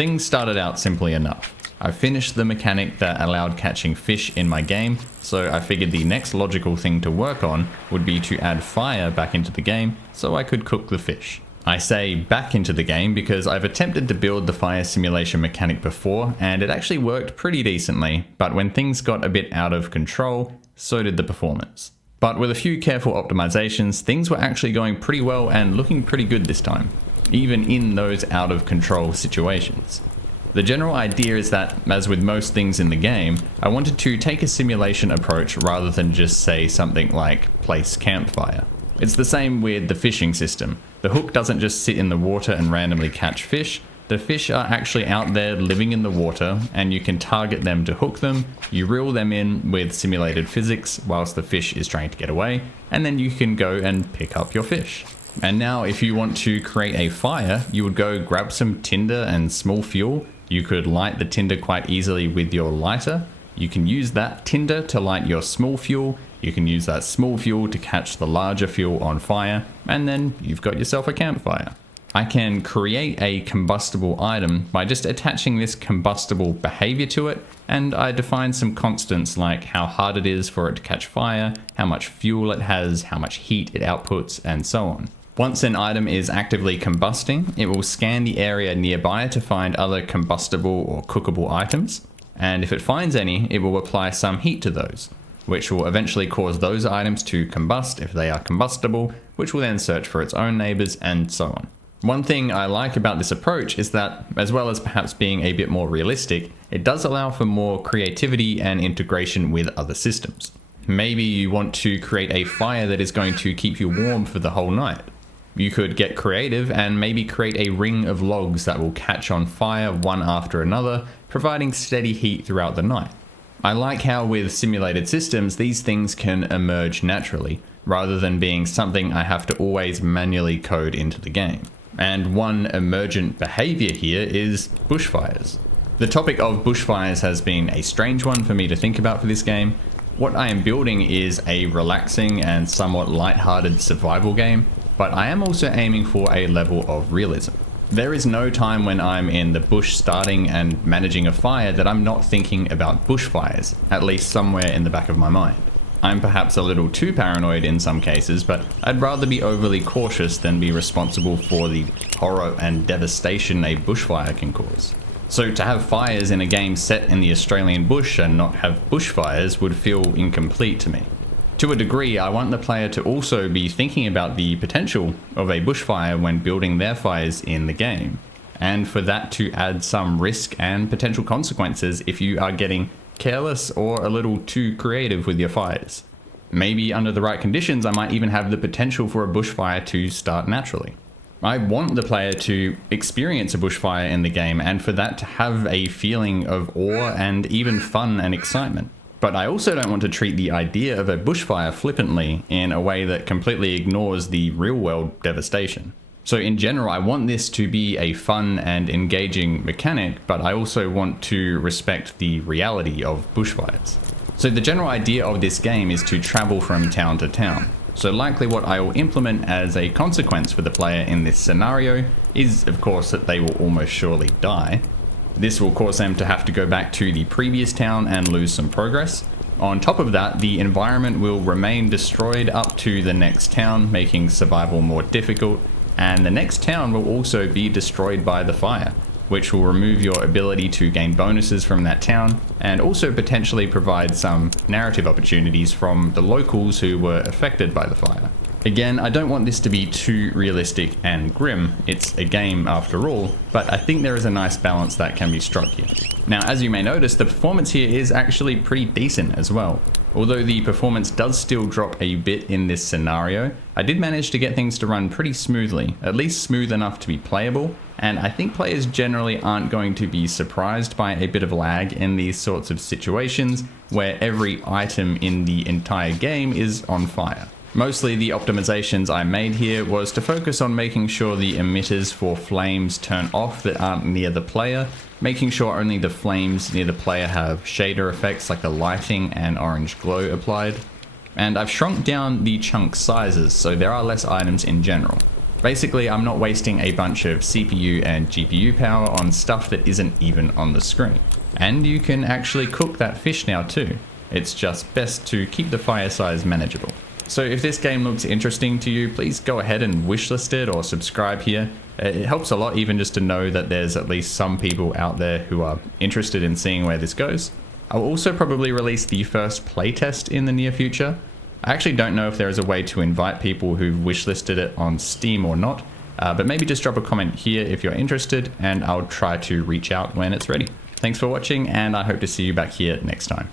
things started out simply enough. I finished the mechanic that allowed catching fish in my game, so I figured the next logical thing to work on would be to add fire back into the game so I could cook the fish. I say back into the game because I've attempted to build the fire simulation mechanic before and it actually worked pretty decently, but when things got a bit out of control, so did the performance. But with a few careful optimizations, things were actually going pretty well and looking pretty good this time, even in those out of control situations. The general idea is that, as with most things in the game, I wanted to take a simulation approach rather than just say something like place campfire. It's the same with the fishing system. The hook doesn't just sit in the water and randomly catch fish. The fish are actually out there living in the water and you can target them to hook them. You reel them in with simulated physics whilst the fish is trying to get away, and then you can go and pick up your fish. And now if you want to create a fire, you would go grab some tinder and small fuel. You could light the tinder quite easily with your lighter. You can use that tinder to light your small fuel. You can use that small fuel to catch the larger fuel on fire, and then you've got yourself a campfire. I can create a combustible item by just attaching this combustible behavior to it, and I define some constants like how hard it is for it to catch fire, how much fuel it has, how much heat it outputs, and so on. Once an item is actively combusting, it will scan the area nearby to find other combustible or cookable items, and if it finds any, it will apply some heat to those, which will eventually cause those items to combust if they are combustible, which will then search for its own neighbors, and so on. One thing I like about this approach is that, as well as perhaps being a bit more realistic, it does allow for more creativity and integration with other systems. Maybe you want to create a fire that is going to keep you warm for the whole night. You could get creative and maybe create a ring of logs that will catch on fire one after another, providing steady heat throughout the night. I like how with simulated systems these things can emerge naturally, rather than being something I have to always manually code into the game. And one emergent behavior here is bushfires. The topic of bushfires has been a strange one for me to think about for this game. What I am building is a relaxing and somewhat lighthearted survival game, but I am also aiming for a level of realism. There is no time when I'm in the bush starting and managing a fire that I'm not thinking about bushfires, at least somewhere in the back of my mind. I'm perhaps a little too paranoid in some cases, but I'd rather be overly cautious than be responsible for the horror and devastation a bushfire can cause. So to have fires in a game set in the Australian bush and not have bushfires would feel incomplete to me. To a degree, I want the player to also be thinking about the potential of a bushfire when building their fires in the game, and for that to add some risk and potential consequences if you are getting careless or a little too creative with your fires. Maybe under the right conditions, I might even have the potential for a bushfire to start naturally. I want the player to experience a bushfire in the game and for that to have a feeling of awe and even fun and excitement. But I also don't want to treat the idea of a bushfire flippantly in a way that completely ignores the real-world devastation. So in general, I want this to be a fun and engaging mechanic, but I also want to respect the reality of bushfires. So the general idea of this game is to travel from town to town. So likely what I will implement as a consequence for the player in this scenario is, of course, that they will almost surely die. This will cause them to have to go back to the previous town and lose some progress. On top of that, the environment will remain destroyed up to the next town, making survival more difficult, and the next town will also be destroyed by the fire, which will remove your ability to gain bonuses from that town, and also potentially provide some narrative opportunities from the locals who were affected by the fire. Again, I don't want this to be too realistic and grim. It's a game after all, but I think there is a nice balance that can be struck here. Now, as you may notice, the performance here is actually pretty decent as well. Although the performance does still drop a bit in this scenario, I did manage to get things to run pretty smoothly, at least smooth enough to be playable, and I think players generally aren't going to be surprised by a bit of lag in these sorts of situations where every item in the entire game is on fire. Mostly the optimizations I made here was to focus on making sure the emitters for flames turn off that aren't near the player, making sure only the flames near the player have shader effects like the lighting and orange glow applied. And I've shrunk down the chunk sizes so there are less items in general. Basically, I'm not wasting a bunch of CPU and GPU power on stuff that isn't even on the screen. And you can actually cook that fish now too. It's just best to keep the fire size manageable. So if this game looks interesting to you, please go ahead and wishlist it or subscribe here. It helps a lot even just to know that there's at least some people out there who are interested in seeing where this goes. I'll also probably release the first playtest in the near future. I actually don't know if there is a way to invite people who've wishlisted it on Steam or not, but maybe just drop a comment here if you're interested and I'll try to reach out when it's ready. Thanks for watching and I hope to see you back here next time.